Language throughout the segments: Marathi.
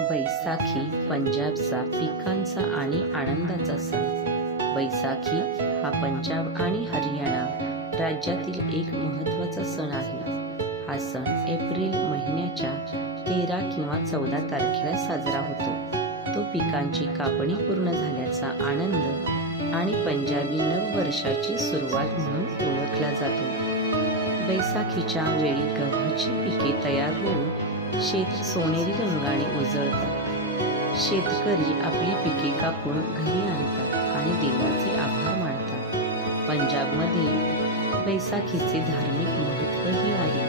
बैसाखी पंजाबचा पिकांचा आणि आनंदाचा सण. बैसाखी हा पंजाब आणि हरियाणा राज्यातील एक महत्त्वाचा सण आहे. हा सण एप्रिल महिन्याच्या 13 किंवा 14 तारखेला साजरा होतो. तो पिकांची कापणी पूर्ण झाल्याचा आनंद आणि पंजाबी नववर्षाची सुरुवात म्हणून ओळखला जातो. बैसाखीच्या वेळी गव्हाची पिके तयार होऊन शेत सोनेरी रंगाने उजळतात. शेतकरी आपली पिके कापून घरी आणतात आणि देवाचे आभार मानतात. पंजाबमध्ये बैसाखीचे धार्मिक महत्त्वही आहे.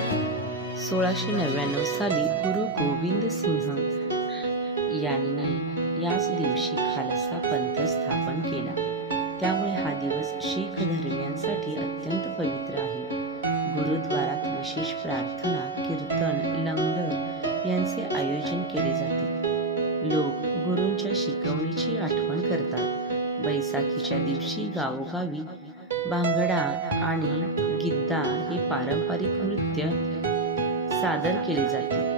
1699 साली गुरु गोविंद सिंह यांनी याच दिवशी खालसा पंथ स्थापन केला. त्यामुळे हा दिवस शीख धर्मियांसाठी अत्यंत पवित्र आहे. गुरुद्वारात विशेष प्रार्थना, कीर्तन, लंगर यांचे आयोजन केले जाते. लोक गुरूंच्या शिकवणीची आठवण करतात. बैसाखीच्या दिवशी गावोगावी भांगडा आणि गिद्दा हे पारंपरिक नृत्य सादर केले जाते.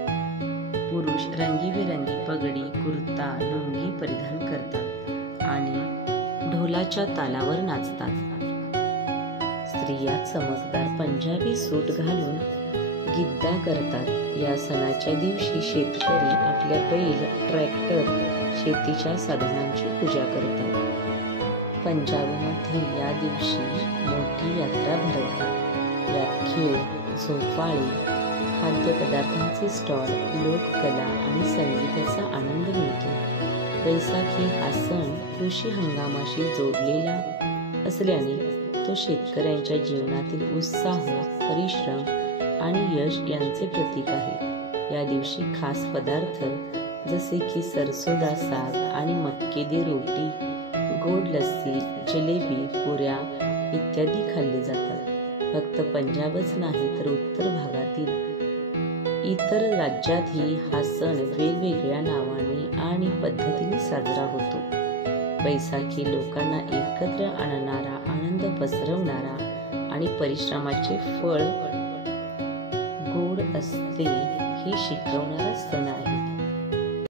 पुरुष रंगीबेरंगी पगडी, कुर्ता, लुंगी परिधान करतात आणि ढोलाच्या तालावर नाचतात. स्त्रिया चमकदार पंजाबी सूट घालून गिद्दा करतात. या सणाच्या दिवशी शेतकरी आपल्या बैल, ट्रॅक्टर, शेतीच्या साधनांची पूजा करतात. पंजाबमध्ये या दिवशी मोठी यात्रा भरवतात. यात खेळ, झोपाळे, खाद्यपदार्थांचे स्टॉल, लोककला आणि संगीताचा आनंद मिळतो. बैसाखी हा सण कृषी हंगामाशी जोडलेला असल्याने तो शेतकऱ्यांच्या जीवनातील उत्साह, परिश्रम आणि यश यांचे प्रतीक आहे. या दिवशी खास पदार्थ जसे की सरसोदा साग आणि मक्के दी रोटी, गोड लस्सी, जलेबी, पुऱ्या इत्यादी खाल्ले जातात. फक्त पंजाबच नाही तर उत्तर भागातील इतर राज्यातही हा सण वेगवेगळ्या नावाने आणि पद्धतीने साजरा होतो. बैसाखी लोकांना एकत्र आणणारा, आनंद पसरवणारा आणि परिश्रमाचे फळ गोड असते हे शिकवणारा सण आहे.